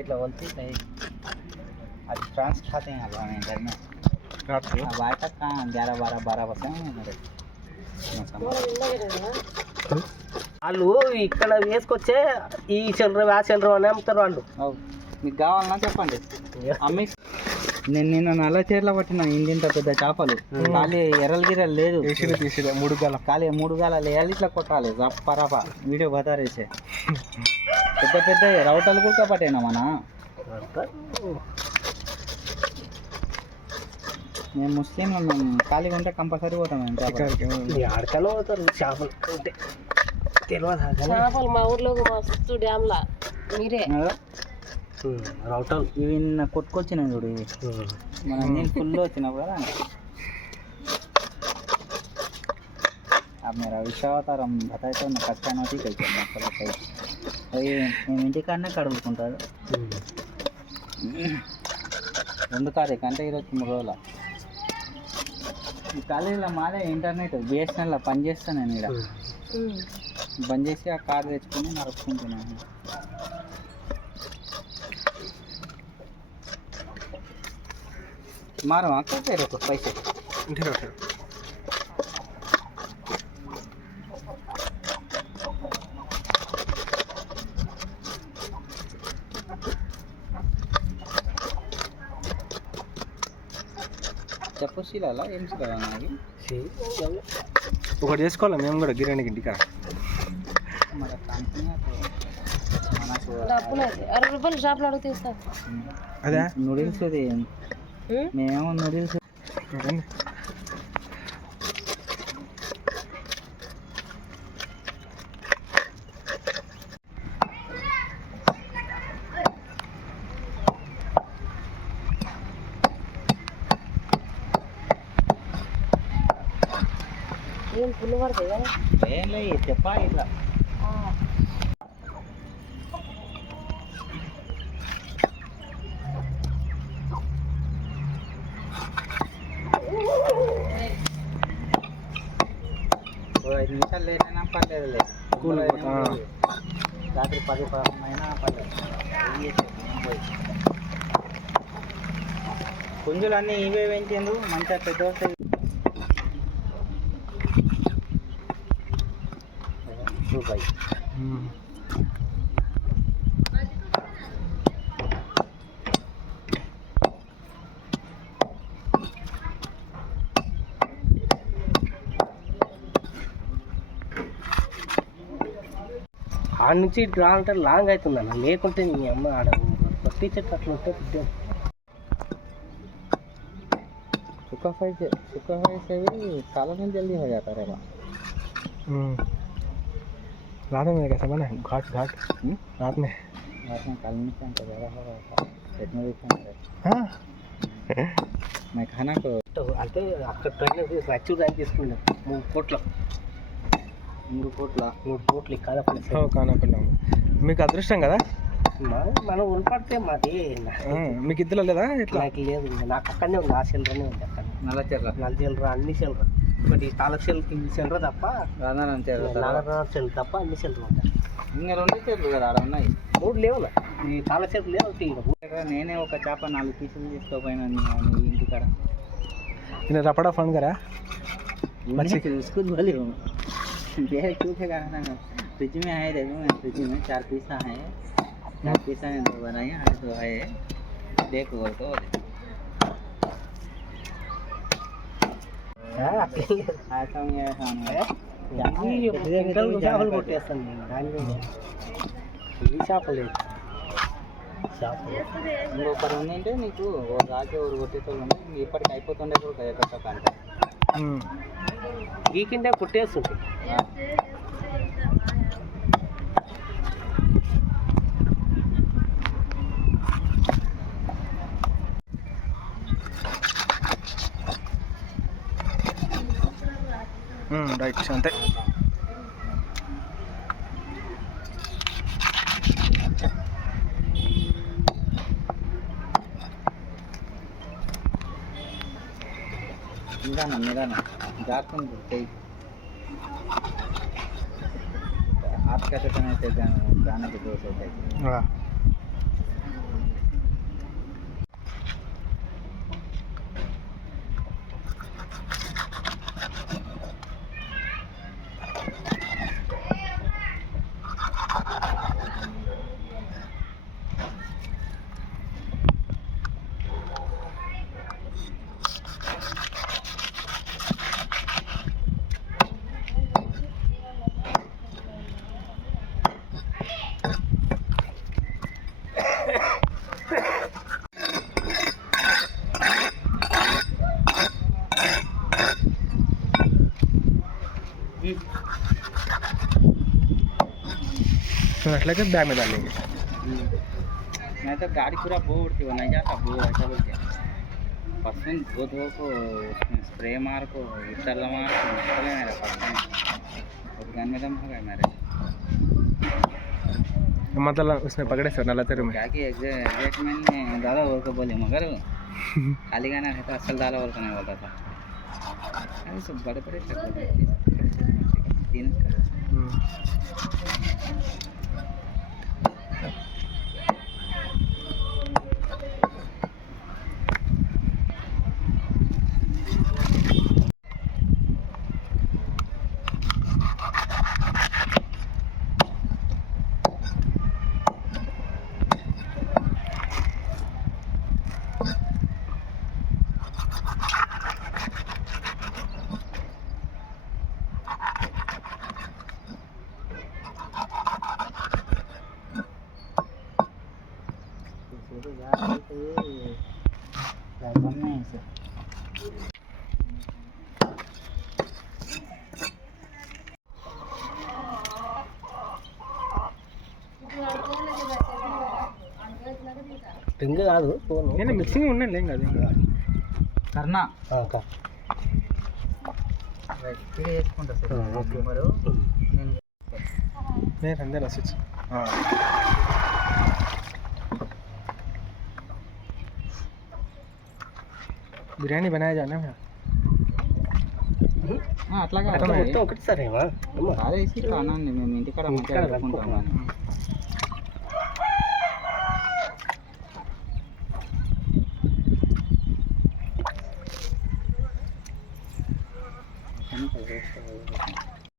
इतना बोलती है आज ट्रांस खाते हैं अब हमें घर में अब आए तक कहाँ 11 12 बजे मेरे వాళ్ళు ఇక్కడ వేసుకొచ్చే ఈ చిల్లర ఆ చిల్లర అని అమ్ముతారు వాళ్ళు. మీకు కావాలన్నా చెప్పండి అమ్మి. నేను నిన్న నల్ల చీరలో పట్టిన ఇంత పెద్ద చేపలు ఖాళీ ఎర్రలు గిర్రలు లేదు తీసిరే 3 గాల ఖాళీ 3 గాల వేయాలి ఇట్లా కొట్టాలి రప్ప వీడియో బతారేసే పెద్ద పెద్ద రౌటలు కూడా పట్టేనా మన మేము ముస్లిం మేము ఖాళీగా ఉంటే కంపల్సరీ పోతాం ఆడకలో పోతారు చేపలు ఉంటే తెలియదు. చేపలు మా ఊర్లో మస్తు డ్యామ్లా మీరే రౌటలు ఇవి నిన్న కొట్టుకొచ్చినాయి చూడు ఇవి మన నేను ఫుల్ వచ్చినావు కదా अब मेरा విశ్వావతారం బతాయితో ఉన్న కష్టాన్ని తీసుకెళ్తాను అప్పటికై అవి మేము ఇంటికాడనే కడుగుకుంటారు 2 తారీఖు అంటే ఈరోజు 3 రోజుల ఈ కాలేజీలో మాదే ఇంటర్నెట్ బిఎస్ఎన్ఎల్లో పనిచేస్తాను నేను ఇక్కడ బంద్ చేసి ఆ కార్డు తెచ్చుకొని నడుపుకుంటున్నాను. मारो आके तेरे को पैसे చెప్పు శీలాలా ఏం శీలాలా నాకు ఒకటి చేసుకోవాలి మేము కూడా గిరానికి ఇంటికా మన కంపెనీ మనకు డబ్బులు 60 రూపాయలు షాప్లో అడిగితే ఇస్తాను. అదే నూడిల్స్ అది మేము నూడిల్స్ ఏం పుల్లు పడతాయి కదా ఏం లేదు చెప్పాలి ఇట్లా ఓ 5 నిమిషాలు లేట్ అయినా పర్లేదు రాత్రి 10 11 అయినా పర్లేదు పుంజులు అన్నీ ఇవే పెంచేందుకు మంచిగా పెద్ద వస్తాయి. రూపాయి ఆడ నుంచి ఇటు రావాలంటే లాంగ్ అవుతుంది అన్న లేకుంటే మీ అమ్మ ఆడ ప్రతి చెట్టు అట్లా ఉంటే పెద్ద सुखा फ्राई से भी काला में जल्दी हो जाता रहेगा. रात में कैसा बना है घाट रात में काल में क्या ज़्यादा हो रहा था पेट में भी खाना हाँ मैं खाना को అంటే అక్కడ ట్రైన్ యాక్చువల్ ర్యాంక్ తీసుకున్నాను 3 కోట్ల 3 కోట్ల కానపల్లి మీకు అదృష్టం కదా మనం ఉల్పడితే మాది మీకు ఇద్దరు లేదా ఇట్లా నాకు లేదు నాకు అక్కడనే ఉంది ఆ సెల్రనే ఉంది అక్కడ నల్ల చెల్లర అన్ని సెల్ర ఒకటి తాళ సెల్ర తప్ప రాధారాం సెల్ తప్ప అన్ని సెల్ర ఉంటాయి. ఇంకా 2 చెర్లు కదా ఆడ ఉన్నాయి 3 లేవు ఈ తాళ చెట్లు లేవు. నేనే ఒక చేప 4 పీసులు తీసుకోపోయినా ఇంటికాడ इन्हें रपड़ा फोन करा बच्चे उसको बोली ये क्यों है गाना फ्रिज में है देखो मैं फ्रिज में 4 पीस है 4 पीस है 2 बनाए हैं 2 है देखो बोल तो ऐसा ये खाना है ये కింటల్ చేపలు కొట్టేస్తాను నేను దాని ఈ చేపలు ఇంకొకరు ఉందంటే నీకు రాజు ఊరు కొట్టేటోళ్ళు ఉంటే ఇప్పటికి అయిపోతుండే కూడా ఎక్కడ అంటే ఈ కింద కొట్టేస్తుంది. రైట్ అంతే निदान जाते आप कैसे जाने के दोस्त होते अटलाके बैग में डालेंगे। मैं तो गाड़ी पूरा बो उड़ती हो नहीं जाता बो ऐसा बोल के पसंद धो धो को उसमें स्प्रे मार को इतर मार को निकले मेरे पसंद और गन में दम हो गए मेरे मतलब उसने पकड़े सर नाला तेरे में क्या कि एग्जैक्टमेंट में दादा और को बोले मगर खाली गाना है तो असल दादा और को नहीं बोलता था अरे सब बड़े बड़े तीन रिंग కాదు నేను మిక్సింగ్ ఉన్నాను లేం కాదు ఇంకా करना ఓకే ఇక్కడే వేసుకుంటా సార్ నెంబరు నేను अंदर रसीद हां బిర్యానీ बनाया जाना है అట్లాగే ఒకటి సరేమా అదే ఇసి కానండి మేము ఇంటికాడ మంచిగా పెట్టుకుంటాం